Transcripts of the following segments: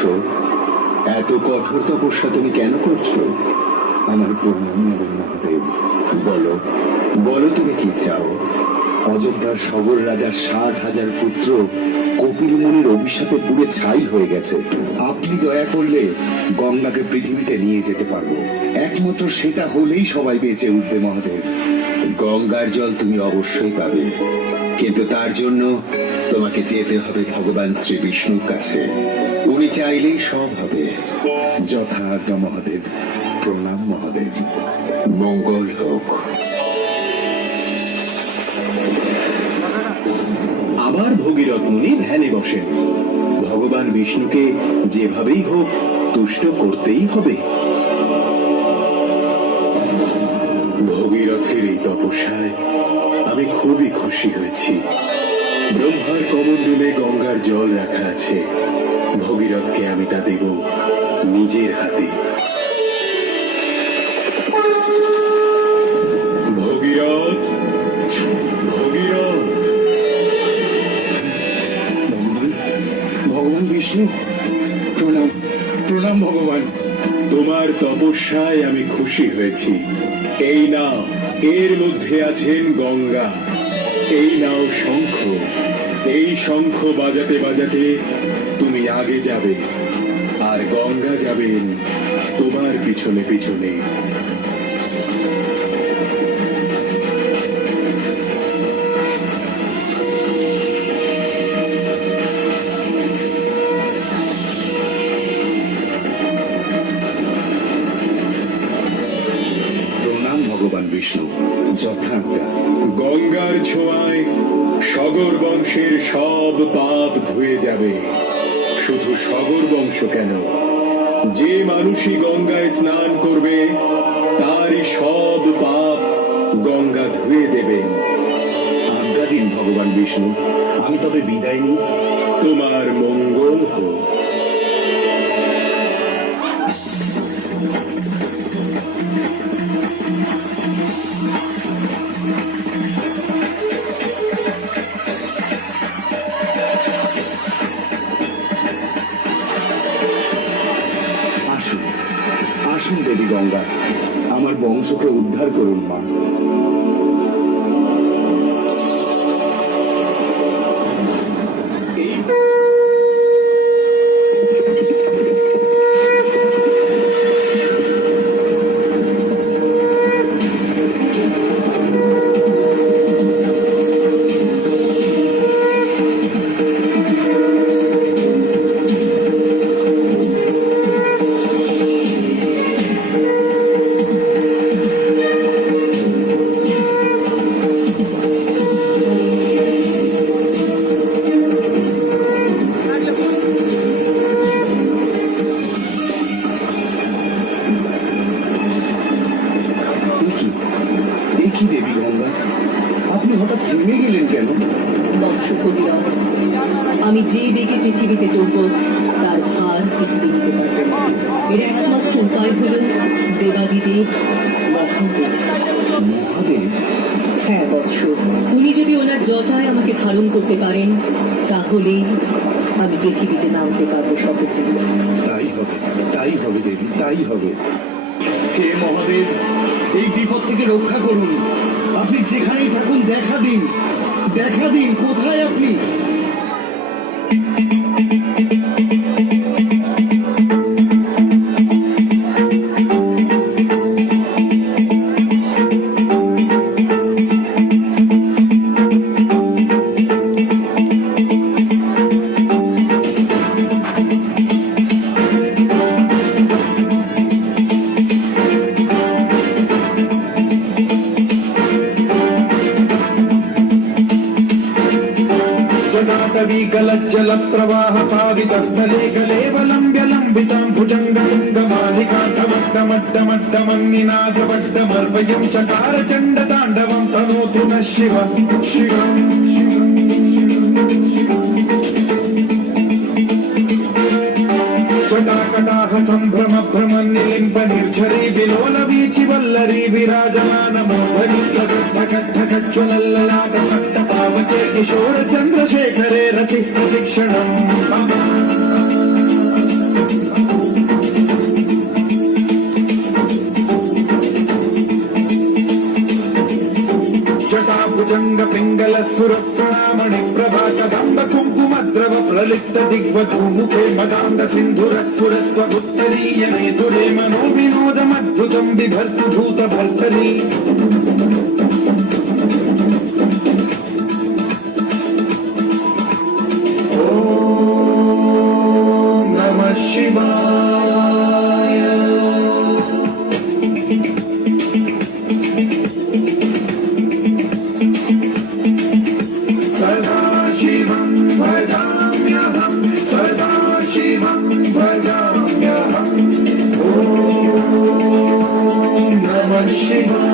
বৎস, এত কঠোর তপস্যা তুমি কেন করছো? আমার প্রণাম নেবেন মহাদেব। বলো বলো, তুমি কি চাও? অযোধ্যার সবর রাজার 60,000 পুত্র কপিল মুনির অভিশাপে পুড়ে ছাই হয়ে গেছে। আপনি দয়া করলে গঙ্গাকে পৃথিবীতে নিয়ে যেতে পারবো। একমাত্র সেটা হলেই সবাই বেঁচে উঠবে মহাদেব। গঙ্গার জল তুমি অবশ্যই পাবে, কিন্তু তার জন্য তোমাকে যেতে হবে ভগবান শ্রী বিষ্ণুর কাছে। উনি চাইলেই সব হবে। যথাজ্ঞা মহাদেব। প্রণাম মহাদেব। মঙ্গল হোক। আবার ভগীরথ মুনি ধ্যানে বসেন। ভগবান বিষ্ণুকে যেভাবেই হোক তুষ্ট করতেই হবে। ভগীরথের এই তপস্যায় আমি খুবই খুশি হয়েছি। ব্রহ্মার কমণ্ডলে গঙ্গার জল রাখা আছে। ভগীরথকে আমি তা দেব নিজের হাতে। ভগীরথ, ভগীরথ। ভগবান বিষ্ণু, প্রণাম প্রণাম ভগবান। তোমার তপস্যায় আমি খুশি হয়েছি। এই নাও, এর মধ্যে আছেন গঙ্গা। এই নাও শঙ্খ। এই শঙ্খ বাজাতে বাজাতে তুমি আগে যাবে, আর গঙ্গা যাবেন তোমার পিছনে পিছনে। ভগবান বিষ্ণু, যথাজ্ঞা। গঙ্গার ছোঁয়ায় সগর বংশের সব পাপ ধুয়ে যাবে। শুধু সগর বংশ কেন, যে মানুষই গঙ্গায় স্নান করবে তারই সব পাপ গঙ্গা ধুয়ে দেবেন। আজ্ঞা দিন ভগবান বিষ্ণু, আমি তবে বিদায় নিই। তোমার মঙ্গল হোক। আসুন দেবী গঙ্গা, আমার বংশকে উদ্ধার করুন মা। কি দেবী গঙ্গা, আপনি হঠাৎ থেমে গেলেন কেন? আমি যে বেগে পৃথিবীতে চলব তার ভার পৃথিবী নিতে পারবে। এর একমাত্র উপায় হল দেবাদিদেব মহাদেব। হ্যাঁ বৎস, উনি যদি ওনার জটায় আমাকে ধারণ করতে পারেন তাহলেই আমি পৃথিবীতে নামতে পারবো সহজে। তাই হবে, তাই হবে দেবী, তাই হবে। হে মহাদেব, এই বিপদ থেকে রক্ষা করুন। আপনি যেখানেই থাকুন দেখা দিন, দেখা দিন। কোথায় আপনি? जल प्रवाह पावितस्थले कलेवलम्ब्य लम्बितां भुजङ्गमण्डमट्टमट्टमट्टमन्निनादवड्डमर्वयं चकार चण्डताण्डवं तनोतु नः शिव शिव। जटाकटाह सम्भ्रम भ्रमन्निलिम्ब निर्झरी विलोल वीचि वल्लरी विराजमान मोहनी ज्वलल्ललाट पावके किशोर चन्द्रशेखरे रति प्रशिक्षणम्। सिन्धुरस्फुरत्वमुत्तरीय मेधुरे मनोविनोदमद्भुतं बिभर्तु भूतभर्तरि ॐ नमः शिवाय सदा शिवं भजाम्यहं सदा शिवं भजाम्यहम् ॐ नमः शिवाय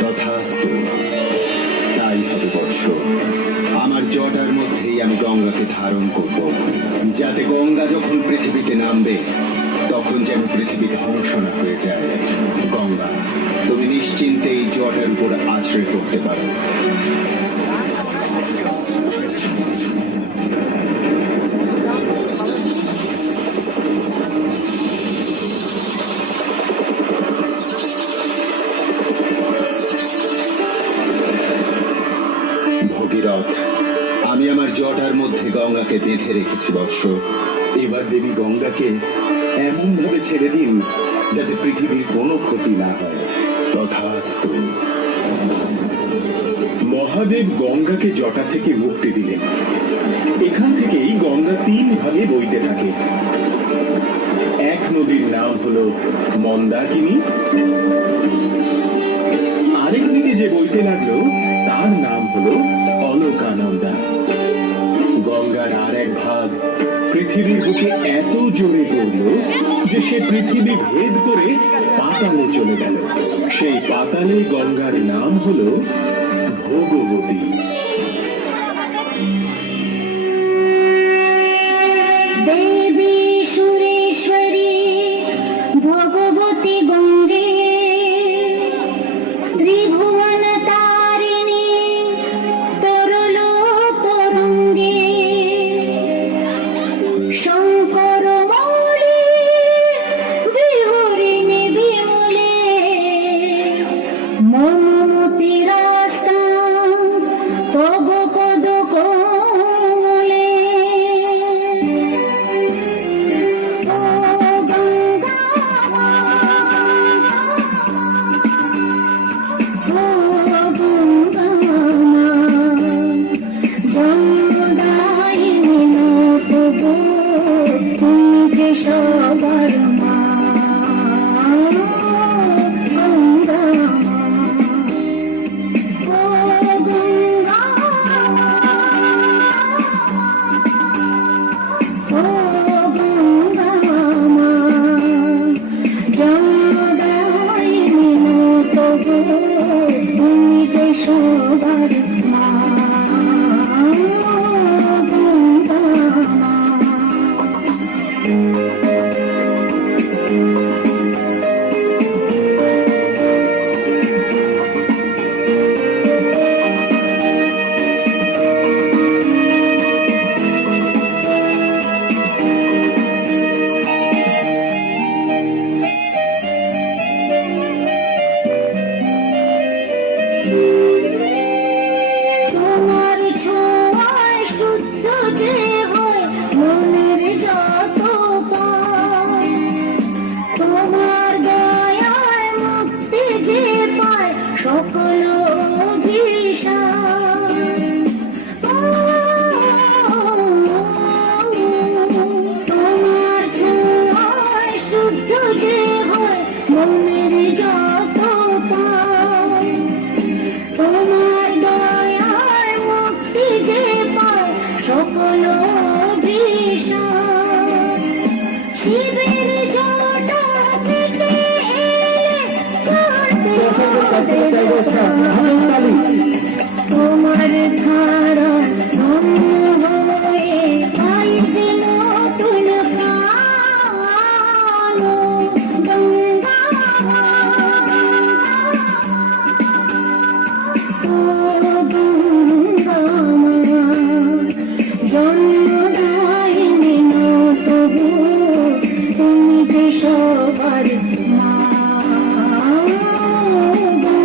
তথাস্তু তাই হবে বৎস। আমার জটার মধ্যেই আমি গঙ্গাকে ধারণ করব, যাতে গঙ্গা যখন পৃথিবীতে নামবে তখন যেন পৃথিবী ধ্বংস না হয়ে যায়। গঙ্গা, তুমি নিশ্চিন্তে এই জটার উপর আছড়ে পড়তে পারো। ভগীরথ, আমি আমার জটার মধ্যে গঙ্গাকে বেঁধে রেখেছি বৎস। এবার দেবী গঙ্গাকে এমন ভাবে ছেড়ে দিন যাতে পৃথিবীর কোনো ক্ষতি না হয়। তথাস্তু। মহাদেব গঙ্গাকে জটা থেকে মুক্তি দিলেন। এখান থেকেই গঙ্গা 3 ভাগে বইতে থাকে। এক নদীর নাম হলো মন্দাকিনী, আরেক দিকে যে বইতে লাগলো তার নাম হলো অলকানন্দা। গঙ্গার আর এক ভাগ পৃথিবীর বুকে এত জোরে পড়ল যে সে পৃথিবী ভেদ করে পাতালে চলে গেল। সেই পাতালে গঙ্গার নাম হলো ভোগবতী। দেবী সুরেশ্বরী ভগবতী গঙ্গে ত্রিভুবন তারিণী তরল তরঙ্গে শঙ্কর মৌলি বিহরিণী বিমলে মমমতি রাস্তা তব পদ কমলে ও গঙ্গা ও গঙ্গা জন্মদায়িনী তবু তুমি যে সবার মা গঙ্গা ও গঙ্গা ও গঙ্গা জন্মদায়িনী তবু তুমি যে সবার মা গঙ্গা তোমার ছোঁয়ায় শুদ্ধ যে হয় মনের যত পায়, তোমার দয়ায় মুক্তি যে পায় সকল অভিশাপ। তোমার ছোঁয়ায় শুদ্ধ যে হয় মনের যত পায়, তোমার দয়ার মুক্তি যে পায় সকল অভিশাপ। শিবের জটা থেকে এলে করতে হবে রক্ষা। তোমার ধারা ধন্য হয়ে পাই যে নতুন প্রাণ গঙ্গা ও গঙ্গা জন্মদায়িনী তবু তুমি যে সবার মা গঙ্গা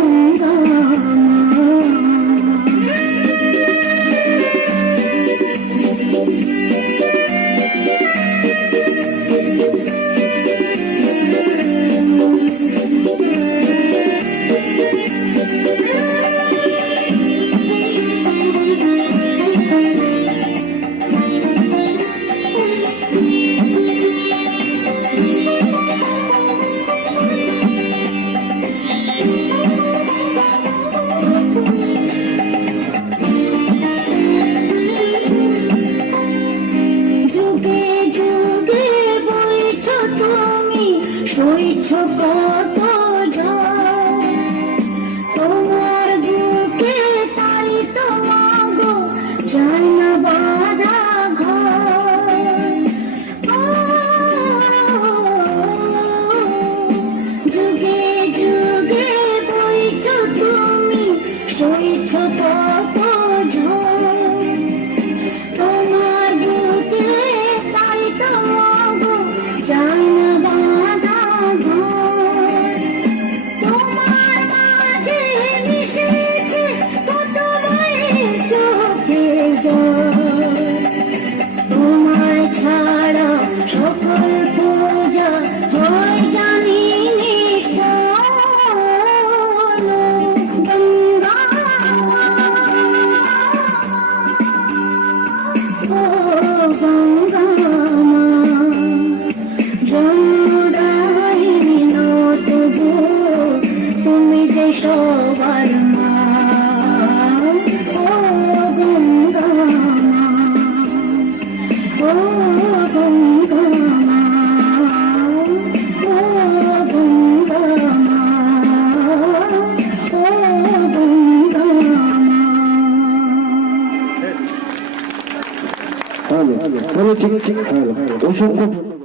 বলেছি অসংখ্য